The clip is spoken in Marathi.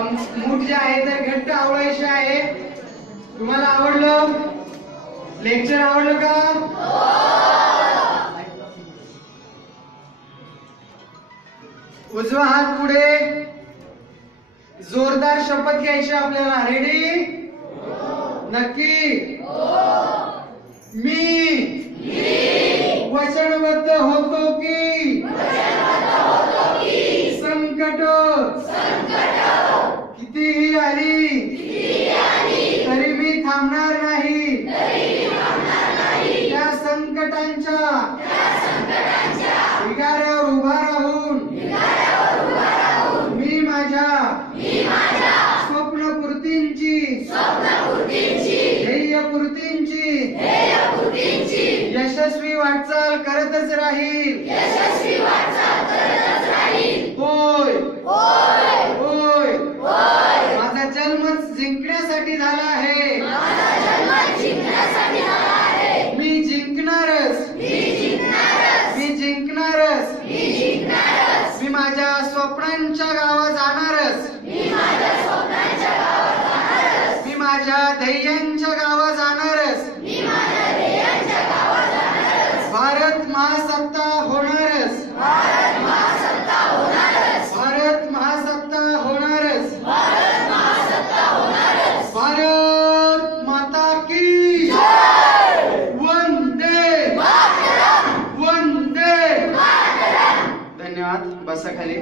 मूठ जे आहे तर घट्ट आवडायचे आहे. तुम्हाला आवडलं? लेक्चर आवडलं का? उजवा हात पुढे. जोरदार शपथ घ्यायची आपल्याला. रेडी नक्की? मी? वचनबद्ध होतो की? संकट? कितीही आली. तरी मी थांबणार नाही. त्या संकटांच्या विगाऱ्यावर उभा राहून मी माझ्या स्वप्नपूर्तींची ध्येयपूर्तींची यशस्वी वाटचाल करतच राहील. जिंकण्यासाठी झाला आहे. मी जिंकणारच. मी जिंकणारच. मी माझ्या स्वप्नांच्या गावा जाणारच. मी माझ्या ध्येयांच्या गावा जाणारच. भारत महासत्ता होणार धन्यवाद. बसा खाली.